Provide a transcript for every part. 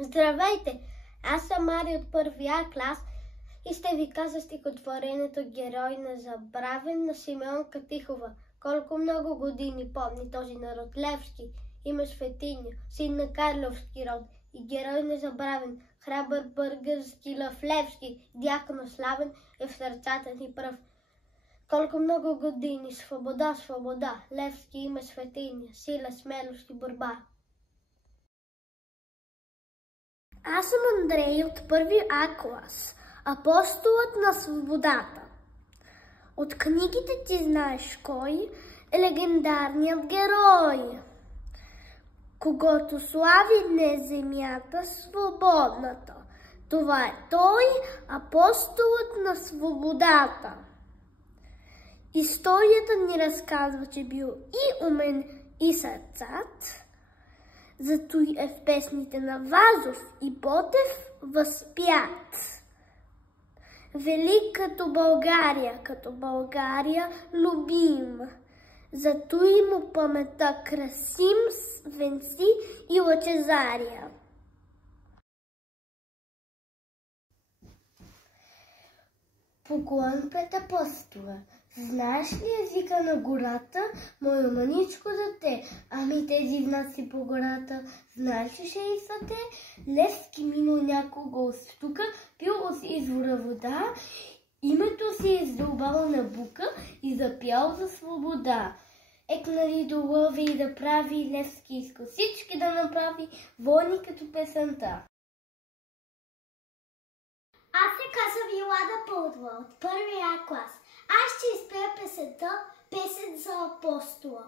Здравейте! Аз съм Мари от първия клас и ще ви кажа стихотворението "Герой незабравен" на Симеон Катихова. Колко много години помни този народ. Левски, име Светиня, син на Карловски род и герой незабравен, храбър български лъв. Левски, дякона славен, е в сърцата ни пръв. Колко много години, свобода, свобода, Левски, име Светиня, сила, смелост и борба. Аз съм Андрей от първи А клас, апостолът на свободата. От книгите ти знаеш кой е легендарният герой, когото слави днес земята свободната. Това е той, апостолът на свободата. Историята ни разказва, че бил и умен, и сърцат. Зато и е в песните на Вазов и Ботев възпят. Велик като България любим. Зато и му паметта красим Венци и Лъчезария. Поклон пред апостола. Знаеш ли езика на гората, мое маничко дете? Ами тези знаци по гората, знаеш ли шерифате? Левски минал някого от стука, пил от извора вода, името си издълбал на бука и запял за свобода. Екнали да лови и да прави, Левски иска всички да направи, войни като песента. Аз се казвам Милана Пълдова от първия клас. Аз ще изпея песента "Песен за апостола".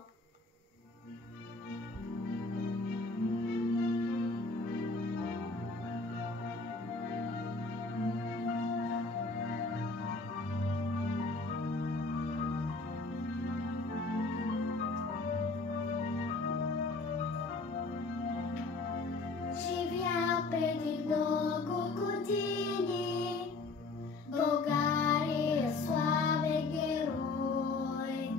Живя преди много години, България славен герой,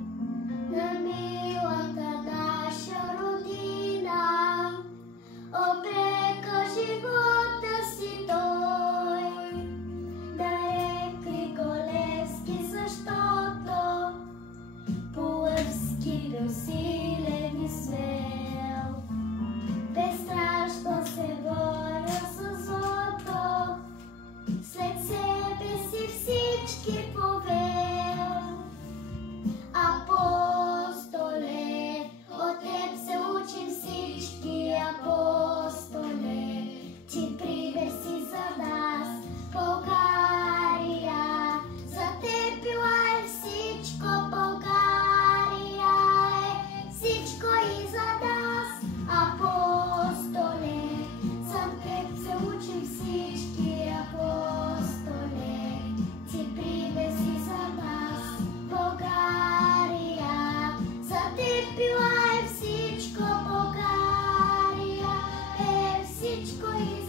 на милата наша родина, обрека живота си той. Нарекли го Левски, защото по-левски бил силен и смел. Безстрашно се боря със злото, след себе си всички повел. Апостоле, от теб се учим всички, апостоле, ти пример си за нас, България. За теб била е всичко, България е всичко и за нас, апостоле. За теб се учим всички, апостоле, ти пример си за нас, България. За теб била е всичко, България е всичко и